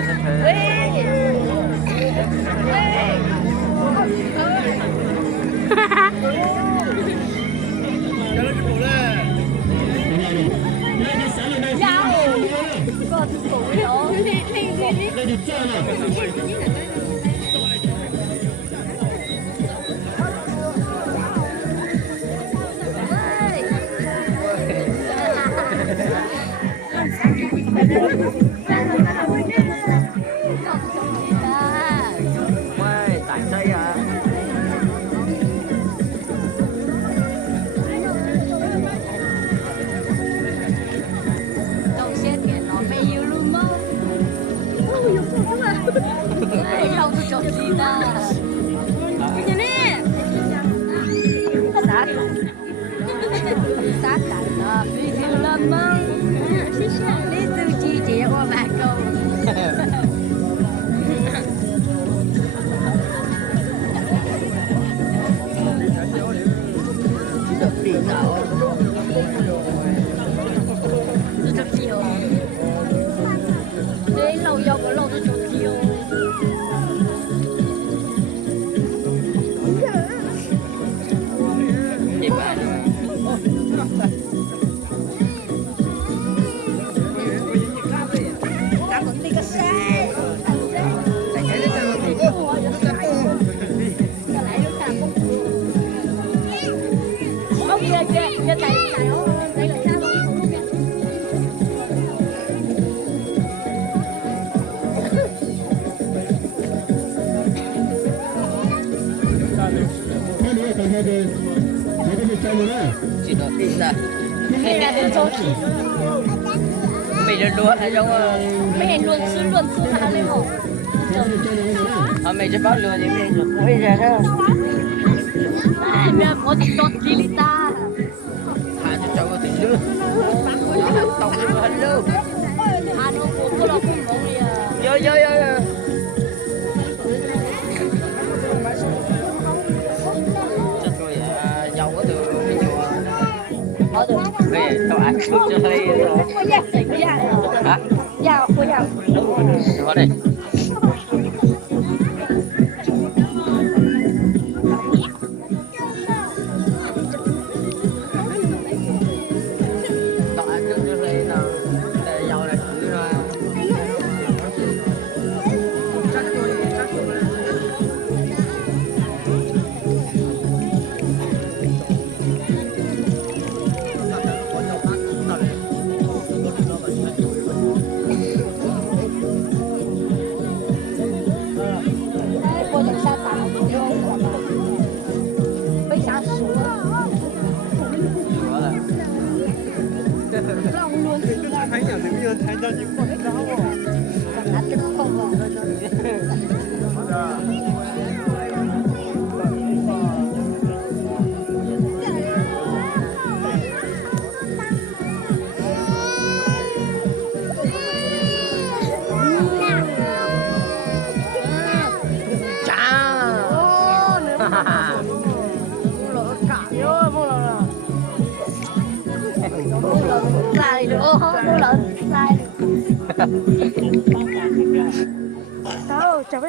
lại rất thế. Mày tại đây à? đầu tiên thì nó mới yêu luôn mà lâu tôi chọn gì ta cái này sát sát cảnh là phi yêu lắm mà đi từ chi chị qua bạn câu đi nào tôi chọn chiều đấy lâu lâu có lâu tôi chọn chiều Chỉ nó tin ra. mình là đến chỗ chị Mình được luôn hay không? mình luôn sư hạ lên hổ Mình sẽ bắt luôn thì mình được quay ra đó. mình có tí tốt tí lít ta Thả cho cháu có tính nước. Tổng luôn hết luôn. nó cũng là cũng không đi Vô vô vô. Chắc tôi giàu có từ cái chùa. có được Về tao ăn cơm cho thấy rồi. Hả? giàu có giàu Có đây. Tao ăn cơm cho thấy nào. Để giàu này cứ rồi. cô nhận ra tao bây giờ xuống Đó là. lòng luôn thấy nhà tự nhiên thấy ra những con đó đã từng không lại nữa mua lợn lại sao chả biết